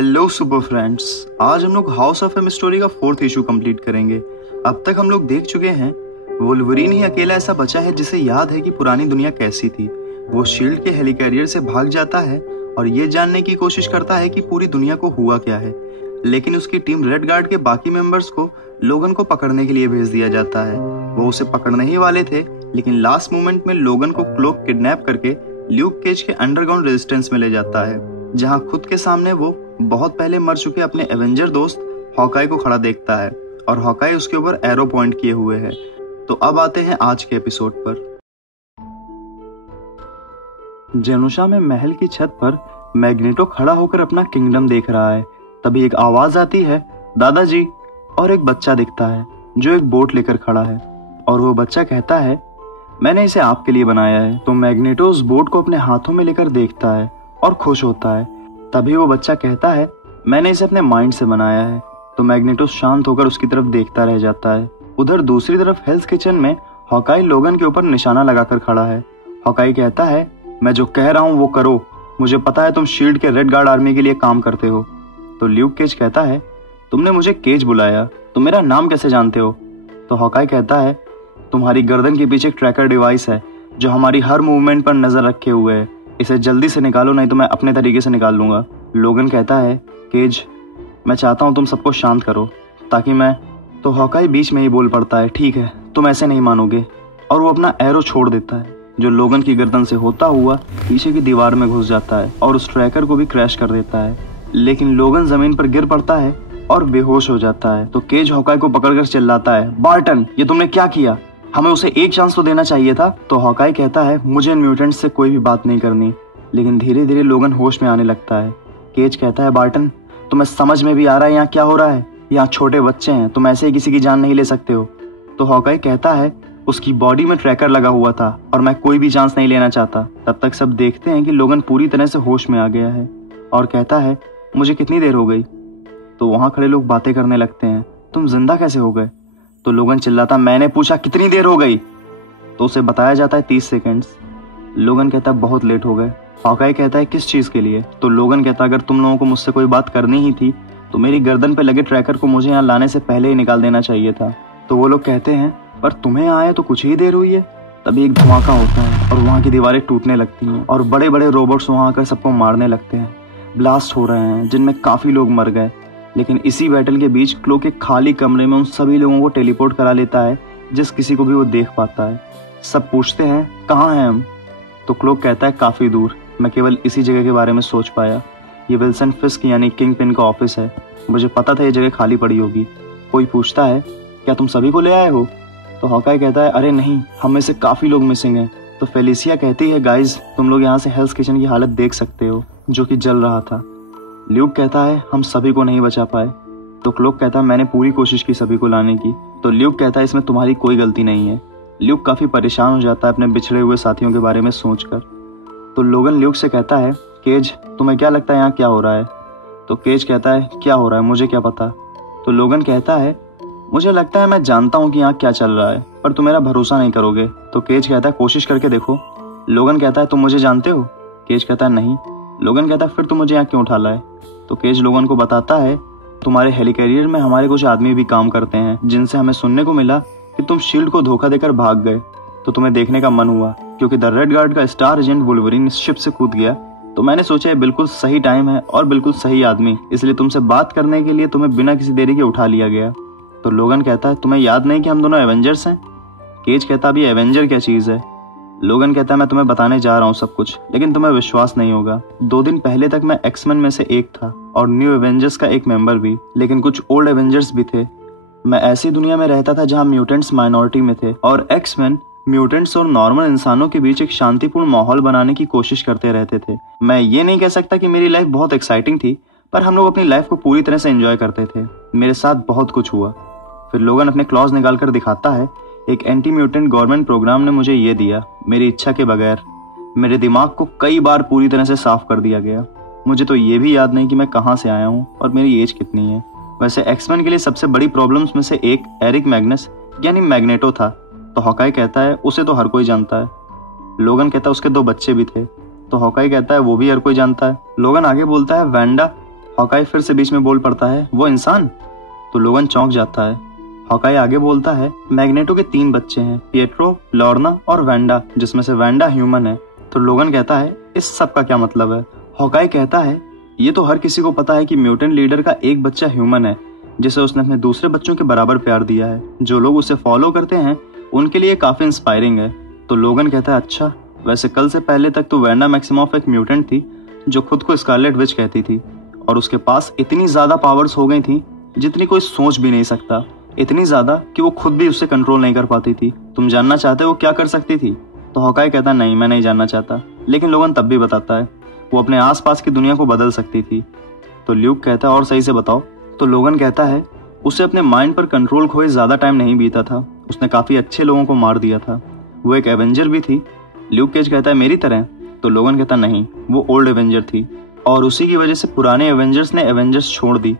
Hello super friends, आज हम लोग हाउस ऑफ एम स्टोरी का 4th इशू कंप्लीट करेंगे। अब तक हम लोग देख चुके हैं वुल्वरीन ही अकेला ऐसा बचा है जिसे याद है कि पुरानी दुनिया कैसी थी। वो शील्ड के हेलिकैरियर से भाग जाता है और ये जानने की कोशिश करता है कि पूरी दुनिया को हुआ क्या है, लेकिन उसकी टीम रेड गार्ड के बाकी मेंबर्स को लोगन को पकड़ने के लिए भेज दिया जाता है। वो उसे पकड़ने ही वाले थे, लेकिन लास्ट मोमेंट में लोगन को क्लोक किडनैप करके ल्यूक केज के अंडरग्राउंड रेजिस्टेंस में ले जाता है, जहां खुद के सामने वो बहुत पहले मर चुके अपने एवेंजर दोस्त हॉकाई को खड़ा देखता है और हॉकाई उसके ऊपर एरो पॉइंट किए हुए है। तो अब आते हैं आज के एपिसोड पर। जेनुशा में महल की छत पर मैग्नेटो खड़ा होकर अपना किंगडम देख रहा है। तभी एक आवाज आती है, दादाजी, और एक बच्चा दिखता है जो एक बोट लेकर खड़ा है और वो बच्चा कहता है, मैंने इसे आपके लिए बनाया है। तो मैग्नेटो उस बोट को अपने हाथों में लेकर देखता है और खुश होता है। तभी वो बच्चा कहता है, मैंने इसे अपने माइंड से बनाया है। तो मैग्नेटो शांत होकर उसकी तरफ देखता रह जाता है। उधर दूसरी तरफ हेल्स किचन में हॉकाई लोगन के ऊपर निशाना लगाकर खड़ा है। हॉकाई कहता है, मैं जो कह रहा हूँ वो करो, मुझे पता है तुम शील्ड के रेड गार्ड आर्मी के लिए काम करते हो। तो ल्यूक केज कहता है, तुमने मुझे केज बुलाया, तुम मेरा नाम कैसे जानते हो? तो हॉकाई कहता है, तुम्हारी गर्दन के पीछे एक ट्रैकर डिवाइस है जो हमारी हर मूवमेंट पर नजर रखे हुए है, इसे जल्दी से निकालो नहीं तो मैं अपने तरीके से निकाल लूंगा। लोगन कहता है, केज, मैं चाहता हूं तुम सबको शांत करो ताकि मैं। तो हॉकाई बीच में ही बोल पड़ता है, ठीक है, तुम ऐसे नहीं मानोगे, और वो अपना एरो छोड़ देता है जो लोगन की गर्दन से होता हुआ पीछे की दीवार में घुस जाता है और उस ट्रैकर को भी क्रैश कर देता है। लेकिन लोगन जमीन पर गिर पड़ता है और बेहोश हो जाता है। तो केज हॉकाई को पकड़कर चिल्लाता है, बार्टन, ये तुमने क्या किया? हमें उसे एक चांस तो देना चाहिए था। तो हॉकाई कहता है, मुझे इन म्यूटेंट्स से कोई भी बात नहीं करनी। लेकिन धीरे धीरे लोगन होश में आने लगता है। केज कहता है, बार्टन, तुम्हें समझ में भी आ रहा है यहाँ क्या हो रहा है? यहाँ छोटे बच्चे हैं, तुम ऐसे ही किसी की जान नहीं ले सकते हो। तो हॉकाई कहता है, उसकी बॉडी में ट्रैकर लगा हुआ था और मैं कोई भी चांस नहीं लेना चाहता। तब तक सब देखते हैं कि लोगन पूरी तरह से होश में आ गया है और कहता है, मुझे कितनी देर हो गई? तो वहां खड़े लोग बातें करने लगते हैं, तुम जिंदा कैसे हो गए? तो लोगन चिल्लाता, मैंने पूछा कितनी देर हो गई? तो उसे बताया जाता है 30 सेकेंड्स। लोगन कहता है, बहुत लेट हो गए। हॉकाई कहता है, किस चीज के लिए? तो लोगन कहता है, अगर तुम लोगों को मुझसे कोई बात करनी ही थी तो मेरी गर्दन पे लगे ट्रैकर को मुझे यहाँ लाने से पहले ही निकाल देना चाहिए था। तो वो लोग कहते हैं, पर तुम्हें आए तो कुछ ही देर हुई है। तभी एक धमाका होता है और वहाँ की दीवारें टूटने लगती हैं और बड़े बड़े रोबोट्स वहाँ आकर सबको मारने लगते हैं। ब्लास्ट हो रहे हैं जिनमें काफी लोग मर गए। लेकिन इसी बैटल के बीच क्लोक एक खाली कमरे में उन सभी लोगों को टेलीपोर्ट करा लेता है जिस किसी को भी वो देख पाता है। सब पूछते हैं, कहाँ हैं हम? तो क्लोक कहता है, काफी दूर, मैं केवल इसी जगह के बारे में सोच पाया। ये विल्सन फिस्क यानी किंग पिन का ऑफिस है, मुझे पता था ये जगह खाली पड़ी होगी। कोई पूछता है, क्या तुम सभी को ले आए हो? तो हॉकाई कहता है, अरे नहीं, हम में से काफी लोग मिसिंग हैं। तो फेलिसिया कहती है, गाइज, तुम लोग यहाँ से हेल्स किचन की हालत देख सकते हो जो कि जल रहा था। ल्यूक कहता है, हम सभी को नहीं बचा पाए। तो क्लोक कहता है, मैंने पूरी कोशिश की सभी को लाने की। तो ल्यूक कहता है, इसमें तुम्हारी कोई गलती नहीं है। ल्यूक काफी परेशान हो जाता है अपने बिछड़े हुए साथियों के बारे में सोचकर। तो लोगन ल्यूक से कहता है, केज, तुम्हें क्या लगता है यहाँ क्या हो रहा है? तो केज कहता है, क्या हो रहा है, मुझे क्या पता? तो लोगन कहता है, मुझे लगता है मैं जानता हूँ कि यहाँ क्या चल रहा है, पर तुम मेरा भरोसा नहीं करोगे। तो केज कहता है, कोशिश करके देखो। लोगन कहता है, तुम मुझे जानते हो? केज कहता है, नहीं। लोगन कहता है, फिर तुम मुझे यहाँ क्यों उठा लाए? तो केज लोगन को बताता है, तुम्हारे हेलिकैरियर में हमारे कुछ आदमी भी काम करते हैं जिनसे हमें सुनने को मिला कि तुम शील्ड को धोखा देकर भाग गए। तो तुम्हें देखने का मन हुआ क्योंकि द रेड गार्ड का स्टार एजेंट वुल्वरीन इस शिप से कूद गया। तो मैंने सोचा ये बिल्कुल सही टाइम है और बिल्कुल सही आदमी, इसलिए तुमसे बात करने के लिए तुम्हें बिना किसी देरी के उठा लिया गया। तो लोगन कहता है, तुम्हें याद नहीं कि हम दोनों एवेंजर्स हैं? केज कहता है, अभी एवेंजर क्या चीज है? लोगन कहता है, मैं तुम्हें बताने जा रहा हूँ सब कुछ, लेकिन तुम्हें विश्वास नहीं होगा। 2 दिन पहले तक मैं एक्समैन में से एक था और न्यू एवेंजर्स का एक मेंबर भी, लेकिन कुछ ओल्ड एवेंजर्स भी थे। मैं ऐसी दुनिया में रहता था जहाँ म्यूटेंट्स माइनॉरिटी में थे और एक्समैन म्यूटेंट्स और नॉर्मल इंसानों के बीच एक शांतिपूर्ण माहौल बनाने की कोशिश करते रहते थे। मैं ये नहीं कह सकता कि मेरी लाइफ बहुत एक्साइटिंग थी, पर हम लोग अपनी लाइफ को पूरी तरह से एंजॉय करते थे। मेरे साथ बहुत कुछ हुआ। फिर लोगन अपने क्लॉज निकाल कर दिखाता है, एक एंटी म्यूटेंट गवर्नमेंट प्रोग्राम ने मुझे ये दिया, मेरी इच्छा के बगैर। मेरे दिमाग को कई बार पूरी तरह से साफ कर दिया गया। मुझे तो ये भी याद नहीं कि मैं कहाँ से आया हूँ और मेरी एज कितनी है। वैसे एक्समैन के लिए सबसे बड़ी प्रॉब्लम्स में से एक एरिक मैग्नस यानी मैग्नेटो था। तो हॉकाई कहता है, उसे तो हर कोई जानता है। लोगन कहता है, उसके 2 बच्चे भी थे। तो हॉकाई कहता है, वो भी हर कोई जानता है। लोगन आगे बोलता है, वैंडा, हॉकाई फिर से बीच में बोल पड़ता है, वो इंसान? तो लोगन चौंक जाता है। हॉकाई आगे बोलता है, मैग्नेटो के 3 बच्चे हैं, पिएट्रो, लॉर्ना और वैंडा, जिसमें से वैंडा ह्यूमन है। तो लोगन कहता है, इस सब का क्या मतलब है? हॉकाई कहता है, ये तो हर किसी को पता है कि म्यूटेंट लीडर का एक बच्चा ह्यूमन है, जिसे उसने अपने दूसरे बच्चों के बराबर प्यार दिया है। जो लोग उसे फॉलो करते हैं उनके लिए काफी इंस्पायरिंग है। तो लोगन कहता है, अच्छा, वैसे कल से पहले तक तो वैंडा मैक्सिमॉफ एक म्यूटेंट थी जो खुद को स्कारलेट विच कहती थी, और उसके पास इतनी ज्यादा पावर्स हो गई थी जितनी कोई सोच भी नहीं सकता, इतनी ज्यादा कि वो खुद भी उससे कंट्रोल नहीं कर पाती थी। तुम जानना चाहते हो क्या कर सकती थी? तो हॉकाई कहता, नहीं, मैं नहीं जानना चाहता। लेकिन लोगन तब भी बताता है, वो अपने आसपास की दुनिया को बदल सकती थी। तो ल्यूक कहता है, और सही से बताओ। तो लोगन कहता है, उसे अपने माइंड पर कंट्रोल खोए ज्यादा टाइम नहीं बीता था, उसने काफी अच्छे लोगों को मार दिया था, वो एक एवेंजर भी थी। ल्यूक केज कहता है, मेरी तरह? तो लोगन कहता, नहीं, वो ओल्ड एवेंजर थी और उसी की वजह से पुराने एवेंजर्स ने एवेंजर्स छोड़ दी।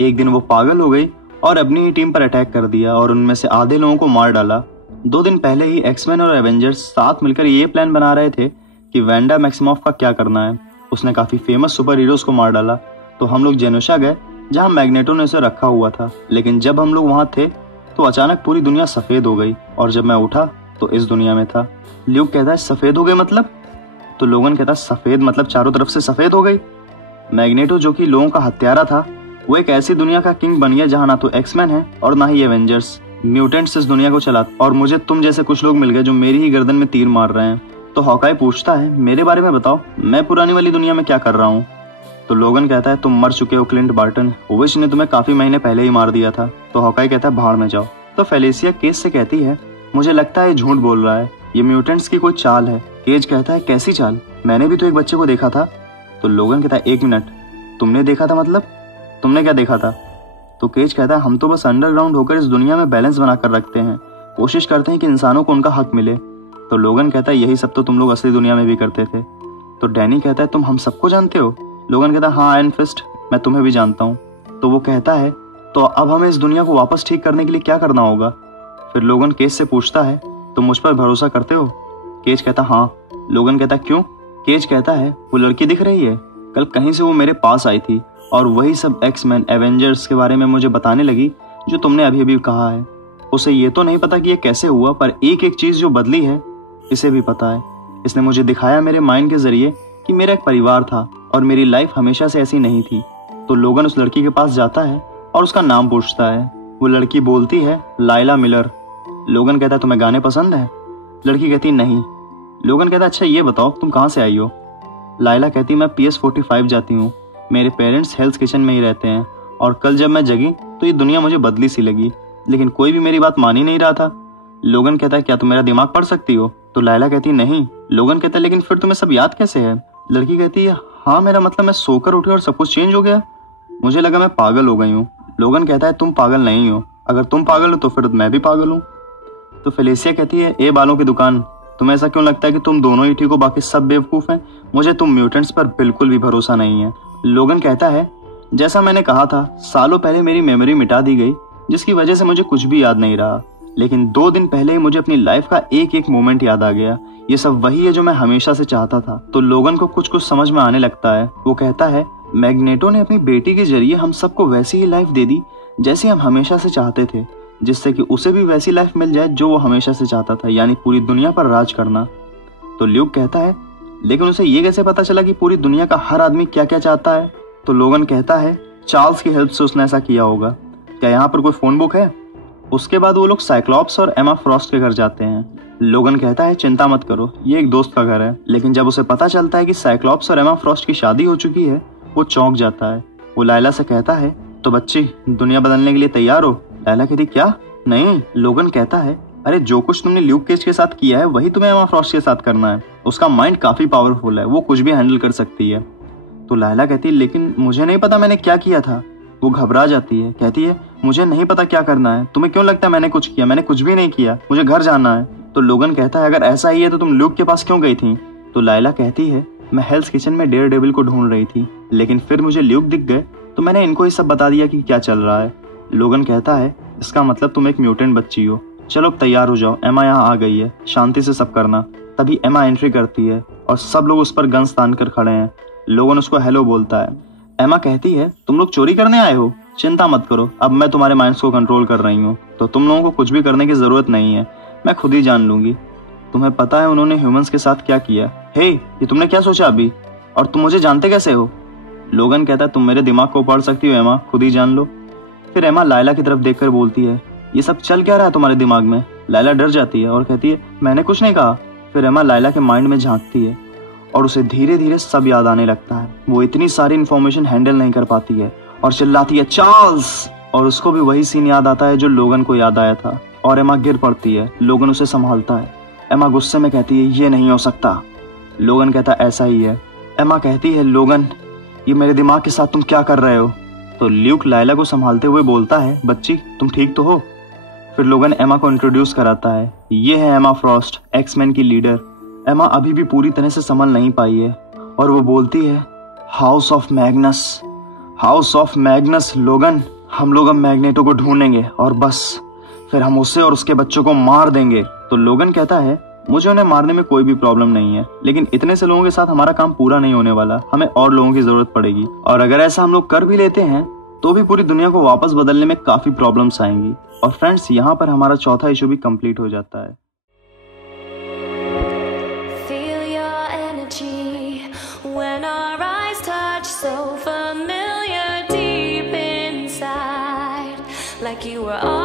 एक दिन वो पागल हो गई और अपनी ही टीम पर अटैक कर दिया और उनमें से आधे लोगों को मार डाला। 2 दिन पहले ही एक्समैन और एवेंजर्स साथ मिलकर ये प्लान बना रहे थे कि वैंडा मैक्सिमॉफ का क्या करना है। उसने काफी फेमस सुपर हीरोज को मार डाला। तो हम लोग जेनोशा गए जहाँ मैग्नेटो ने उसे रखा हुआ था, लेकिन जब हम लोग वहां थे तो अचानक पूरी दुनिया सफेद हो गई और जब मैं उठा तो इस दुनिया में था। ल्यूक कहता है, सफेद हो गए मतलब? तो लोगन कहता है, सफेद मतलब चारों तरफ से सफेद हो गई। मैग्नेटो, जो कि लोगों का हत्यारा था, वो एक ऐसी दुनिया का किंग बन गया जहाँ ना तो एक्समैन है और ना ही एवेंजर्स। म्यूटेंट्स इस दुनिया को चलाते और मुझे तुम जैसे कुछ लोग मिल गए जो मेरी ही गर्दन में तीर मार रहे हैं। तो हॉकाई पूछता है, मेरे बारे में बताओ, मैं पुरानी वाली दुनिया में क्या कर रहा हूँ? तो लोगन कहता है, तुम मर चुके हो क्लिंट बार्टन, विच ने तुम्हें काफी महीने पहले ही मार दिया था। तो हॉकाई कहता है, भाड़ में जाओ। तो फेलिसिया केज से कहती है, मुझे लगता है झूठ बोल रहा है, ये म्यूटेंट्स की कोई चाल है। केज कहता है, कैसी चाल? मैंने भी तो एक बच्चे को देखा था। तो लोगन कहता है, 1 मिनट, तुमने देखा था मतलब? तुमने क्या देखा था? तो केज कहता है, हम तो बस अंडरग्राउंड होकर इस दुनिया में बैलेंस बनाकर रखते हैं, कोशिश करते हैं कि इंसानों को उनका हक मिले। तो लोगन कहता है, यही सब तो तुम लोग असली दुनिया में भी करते थे। तो डैनी कहता है, तुम हम सबको जानते हो? लोगन कहता है, हाँ आयरन फिस्ट, मैं तुम्हें भी जानता हूँ। तो वो कहता है, तो अब हमें इस दुनिया को वापस ठीक करने के लिए क्या करना होगा? फिर लोगन केज से पूछता है, तुम मुझ पर भरोसा करते हो? केज कहता, हाँ। लोगन कहता, क्यों? केज कहता है, वो लड़की दिख रही है, कल कहीं से वो मेरे पास आई थी और वही सब एक्समैन एवेंजर्स के बारे में मुझे बताने लगी जो तुमने अभी अभी कहा है। उसे ये तो नहीं पता कि ये कैसे हुआ, पर एक एक चीज जो बदली है इसे भी पता है। इसने मुझे दिखाया मेरे माइंड के जरिए कि मेरा एक परिवार था और मेरी लाइफ हमेशा से ऐसी नहीं थी। तो लोगन उस लड़की के पास जाता है और उसका नाम पूछता है। वो लड़की बोलती है, लाइला मिलर। लोगन कहता है, तुम्हें गाने पसंद है? लड़की कहती, नहीं। लोगन कहता, अच्छा ये बताओ तुम कहाँ से आई हो? लाइला कहती, मैं PS45 जाती हूँ, मेरे पेरेंट्स हेल्थ किचन में ही रहते हैं और कल जब मैं जगी तो ये दुनिया मुझे बदली सी लगी, लेकिन कोई भी मेरी बात मान ही नहीं रहा था। लोगन कहता है, क्या तुम मेरा दिमाग पढ़ सकती हो? तो लाइला कहती, नहीं। लोगन कहता है, लेकिन फिर तुम्हें सब याद कैसे है? लड़की कहती है, हाँ, मेरा मतलब मैं सोकर उठी और सब कुछ चेंज हो गया, मुझे लगा मैं पागल हो गई हूँ। लोगन कहता है, तुम पागल नहीं हो, अगर तुम पागल हो तो फिर मैं भी पागल हूँ। तो फेलिसिया कहती है, ए बालों की दुकान, तुम्हें ऐसा क्यों लगता है कि तुम दोनों ही ठीक हो, बाकी सब बेवकूफ हैं? मुझे तुम म्यूटेंट्स पर बिल्कुल भी भरोसा नहीं है। लोगन कहता है, जैसा मैंने कहा था, सालों पहले मेरी मेमोरी मिटा दी गई जिसकी वजह से मुझे कुछ भी याद नहीं रहा, लेकिन 2 दिन पहले ही मुझे अपनी लाइफ का एक एक मोमेंट याद आ गया। ये सब वही है जो मैं हमेशा से चाहता था। तो लोगन को कुछ कुछ समझ में आने लगता है। वो कहता है, मैग्नेटो ने अपनी बेटी के जरिए हम सबको वैसी ही लाइफ दे दी जैसी हम हमेशा से चाहते थे, जिससे कि उसे भी वैसी लाइफ मिल जाए जो वो हमेशा से चाहता था, यानी पूरी दुनिया पर राज करना। तो ल्यूक कहता है, लेकिन उसे ये कैसे पता चला कि पूरी दुनिया का हर आदमी क्या क्या चाहता है? तो लोगन कहता है, चार्ल्स की हेल्प से उसने ऐसा किया होगा। क्या यहाँ पर कोई फोन बुक है? उसके बाद वो लोग साइक्लॉप्स और एमा फ्रॉस्ट के घर जाते हैं। लोगन कहता है, चिंता मत करो, ये एक दोस्त का घर है। लेकिन जब उसे पता चलता है कि साइक्लॉप्स और एमा फ्रॉस्ट की शादी हो चुकी है, वो चौंक जाता है। वो लाइला से कहता है, तो बच्ची दुनिया बदलने के लिए तैयार हो? लाइला कहती, क्या? नहीं। लोगन कहता है, अरे जो कुछ तुमने ल्यूक केज के साथ किया है वही तुम्हें एमा फ्रॉस्ट के साथ करना है। उसका माइंड काफी पावरफुल है, वो कुछ भी हैंडल कर सकती है। तो लाइला कहती है, लेकिन मुझे नहीं पता मैंने क्या किया था। वो घबरा जाती है, कहती है, मुझे नहीं पता क्या करना है, तुम्हें क्यों लगता है मैंने कुछ किया? मैंने कुछ भी नहीं किया, मुझे घर जाना है। तो लोगन कहता है, अगर ऐसा ही है तो तुम ल्यूक के पास क्यों गई थी? तो लाइला कहती है, मैं हेल्थ किचन में डेयरडेविल को ढूंढ रही थी, लेकिन फिर मुझे ल्यूक दिख गए तो मैंने इनको ही सब बता दिया कि क्या चल रहा है। लोगन कहता है, इसका मतलब तुम एक म्यूटेंट बच्ची हो, चलो अब तैयार हो जाओ, एमा यहाँ आ गई है, शांति से सब करना। तभी एमा एंट्री करती है और सब लोग उस पर गन्स तान कर खड़े हैं। लोगन उसको हेलो बोलता है। एमा कहती है, तुम लोग चोरी करने आए हो? चिंता मत करो, अब मैं तुम्हारे माइंड्स को कंट्रोल कर रही हूँ, तो तुम लोगों को कुछ भी करने की जरूरत नहीं है, मैं खुद ही जान लूंगी। तुम्हें पता है उन्होंने ह्यूमंस के साथ क्या किया? हे, ये तुमने क्या सोचा अभी? और तुम मुझे जानते कैसे हो? लोगन कहता है, तुम मेरे दिमाग को पढ़ सकती हो एमा, खुद ही जान लो। फिर एमा लायला की तरफ देखकर बोलती है, ये सब चल क्या रहा है तुम्हारे दिमाग में? लायला डर जाती है और कहती है, मैंने कुछ नहीं कहा। फिर एमा लायला के माइंड में झांकती है और उसे धीरे धीरे सब याद आने लगता है। वो इतनी सारी इन्फॉर्मेशन हैंडल नहीं कर पाती है और चिल्लाती है, चार्ल्स। और उसको भी वही सीन याद आता है जो लोगन को याद आया था और एमा गिर पड़ती है। लोगन उसे संभालता है। एमा गुस्से में कहती है, ये नहीं हो सकता। लोगन कहता, ऐसा ही है। एमा कहती है, लोगन, ये मेरे दिमाग के साथ तुम क्या कर रहे हो? तो ल्यूक लायला को संभालते हुए बोलता है, बच्ची तुम ठीक तो हो? फिर लोगन एमा को इंट्रोड्यूस कराता है, ये है एमा फ्रॉस्ट, एक्समैन की लीडर। एमा अभी भी पूरी तरह से संभल नहीं पाई है और वो बोलती है, house of Magnus, house of Magnus. लोगन, हम लोग अब मैग्नेटो को ढूंढेंगे और बस फिर हम उसे और उसके बच्चों को मार देंगे। तो लोगन कहता है, मुझे उन्हें मारने में कोई भी प्रॉब्लम नहीं है, लेकिन इतने से लोगों के साथ हमारा काम पूरा नहीं होने वाला, हमें और लोगों की जरूरत पड़ेगी। और अगर ऐसा हम लोग कर भी लेते हैं तो भी पूरी दुनिया को वापस बदलने में काफी प्रॉब्लम्स आएंगी। और फ्रेंड्स, यहाँ पर हमारा चौथा इशू भी कंप्लीट हो जाता है। When our eyes touch, so familiar deep inside, like you were all